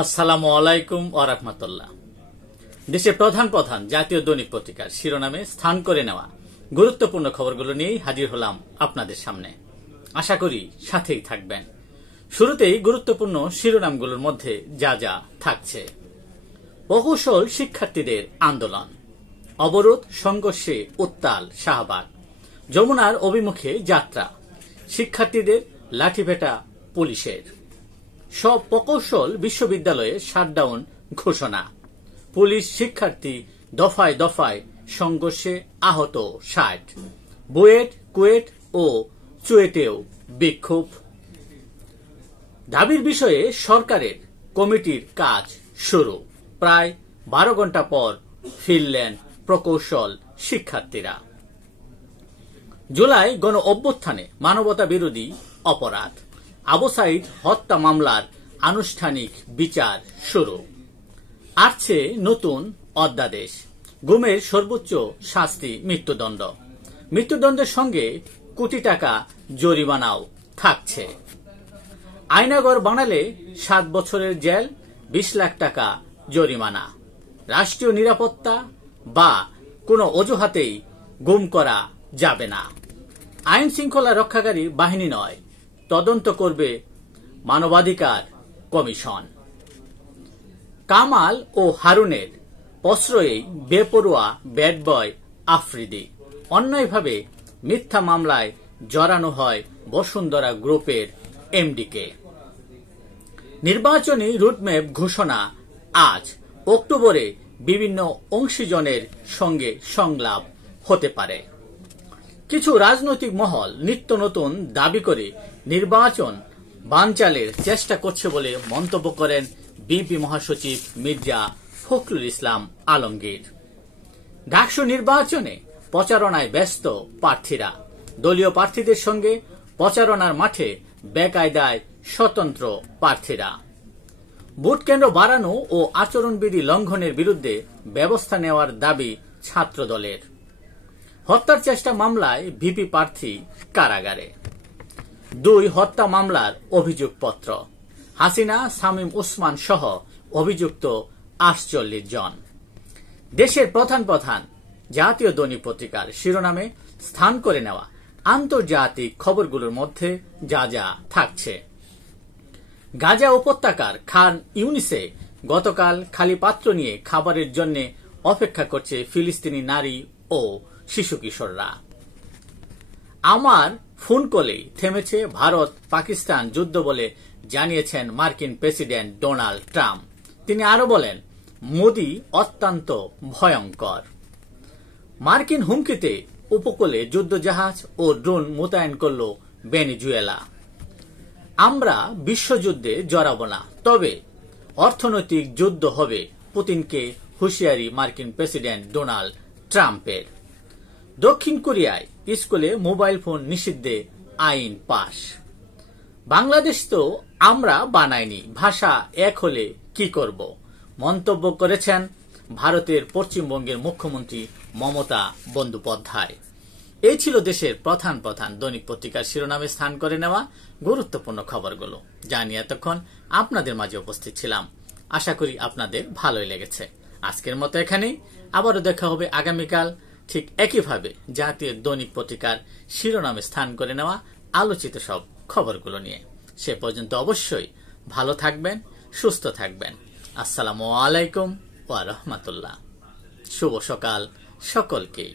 আসসালামু আলাইকুম ওয়া রাহমাতুল্লাহ। দেশের প্রধান প্রধান জাতীয় দৈনিক পত্রিকার শিরোনামে স্থান করে নেওয়া গুরুত্বপূর্ণ খবরগুলো নিয়েই হাজির হলাম আপনাদের সামনে। আশা করি সাথেই থাকবেন। শুরুতেই গুরুত্বপূর্ণ শিরোনামগুলোর মধ্যে যা যা থাকছে: প্রকৌশল শিক্ষার্থীদের আন্দোলন, অবরোধ সংঘর্ষে উত্তাল শাহবাগ, যমুনার অভিমুখে যাত্রা, শিক্ষার্থীদের লাঠিপেটা পুলিশের, সব প্রকৌশল বিশ্ববিদ্যালয়ে শাটডাউন ঘোষণা, পুলিশ শিক্ষার্থী দফায় দফায় সংঘর্ষে আহত ৬০, বুয়েট কুয়েট ও চুয়েটেও বিক্ষোভ। দাবির বিষয়ে সরকারের কমিটির কাজ শুরু, প্রায় ১২ ঘন্টা পর ফিরলেন প্রকৌশল শিক্ষার্থীরা। জুলাই গণ অভ্যুত্থানে মানবতা বিরোধী অপরাধ, আবু সাইদ হত্যা মামলার আনুষ্ঠানিক বিচার শুরু। আসছে নতুন অধ্যাদেশ, গুমের সর্বোচ্চ শাস্তি মৃত্যুদণ্ড, মৃত্যুদণ্ডের সঙ্গে কোটি টাকা জরিমানাও থাকছে। আয়নাঘর বানালে ৭ বছরের জেল, ২০ লাখ টাকা জরিমানা। রাষ্ট্রীয় নিরাপত্তা বা কোনো অজুহাতেই গুম করা যাবে না। আইন শৃঙ্খলা রক্ষাকারী বাহিনী নয়, তদন্ত করবে মানবাধিকার কমিশন। কামাল ও হারুনের প্রশ্রয়েই বেপরোয়া ব্যাড বয় আফ্রিদি, অন্যায়ভাবে মিথ্যা মামলায় জড়ানো হয় বসুন্ধরা গ্রুপের এমডিকে। নির্বাচনী রুটম্যাপ ঘোষণা আজ, অক্টোবরে বিভিন্ন অংশীজনের সঙ্গে সংলাপ হতে পারে। কিছু রাজনৈতিক মহল নিত্য নতুন দাবি করে নির্বাচন বানচালের চেষ্টা করছে বলে মন্তব্য করেন বিএনপি মহাসচিব মির্জা ফখরুল ইসলাম আলমগীর। ডাকসু নির্বাচনে প্রচারণায় ব্যস্ত প্রার্থীরা, দলীয় প্রার্থীদের সঙ্গে প্রচারণার মাঠে বেকায়দায় স্বতন্ত্র প্রার্থীরা। ভোট কেন্দ্র বাড়ানো ও আচরণবিধি লঙ্ঘনের বিরুদ্ধে ব্যবস্থা নেওয়ার দাবি ছাত্রদলের। হত্যার চেষ্টা মামলায় ভিপি প্রার্থী কারাগারে। ২ হত্যা মামলার অভিযোগপত্র, হাসিনা শামীম ওসমান সহ অভিযুক্ত ৪৮ জন। দেশের প্রধান প্রধান জাতীয় দৈনিক পত্রিকার শিরোনামে স্থান করে নেওয়া আন্তর্জাতিক খবরগুলোর মধ্যে যা যা থাকছে: গাজা উপত্যকার খান ইউনিসে গতকাল খালি পাত্র নিয়ে খাবারের জন্য অপেক্ষা করছে ফিলিস্তিনি নারী ও শিশু কিশোররা। আমার ফোন কলেই থেমেছে ভারত পাকিস্তান যুদ্ধ বলে জানিয়েছেন মার্কিন প্রেসিডেন্ট ডোনাল্ড ট্রাম্প। তিনি আরো বলেন, মোদি অত্যন্ত ভয়ঙ্কর। মার্কিন হুমকিতে উপকূলে যুদ্ধজাহাজ ও ড্রোন মোতায়েন করল ভেনেজুয়েলা। আমরা বিশ্বযুদ্ধে জড়াব না, তবে অর্থনৈতিক যুদ্ধ হবে, পুতিনকে হুঁশিয়ারি মার্কিন প্রেসিডেন্ট ডোনাল্ড ট্রাম্পের। দক্ষিণ কোরিয়ায় স্কুলে মোবাইল ফোন নিষিদ্ধে আইন পাশ। বাংলাদেশ তো আমরা বানাইনি, ভাষা এক হলে কি করব, মন্তব্য করেছেন ভারতের পশ্চিমবঙ্গের মুখ্যমন্ত্রী মমতা বন্দ্যোপাধ্যায়। এই ছিল দেশের প্রধান প্রধান দৈনিক পত্রিকার শিরোনামে স্থান করে নেওয়া গুরুত্বপূর্ণ খবরগুলো, যা নিয়ে এতক্ষণ আপনাদের মাঝে উপস্থিত ছিলাম। আশা করি আপনাদের ভালোই লেগেছে। আজকের মতো এখানেই, আবারও দেখা হবে আগামীকাল ঠিক একইভাবে জাতীয় দৈনিক পত্রিকার শিরোনামে স্থান করে নেওয়া আলোচিত সব খবরগুলো নিয়ে। সে পর্যন্ত অবশ্যই ভালো থাকবেন, সুস্থ থাকবেন। আসসালামু আলাইকুম ওয়া রাহমাতুল্লাহ। শুভ সকাল সকলকে।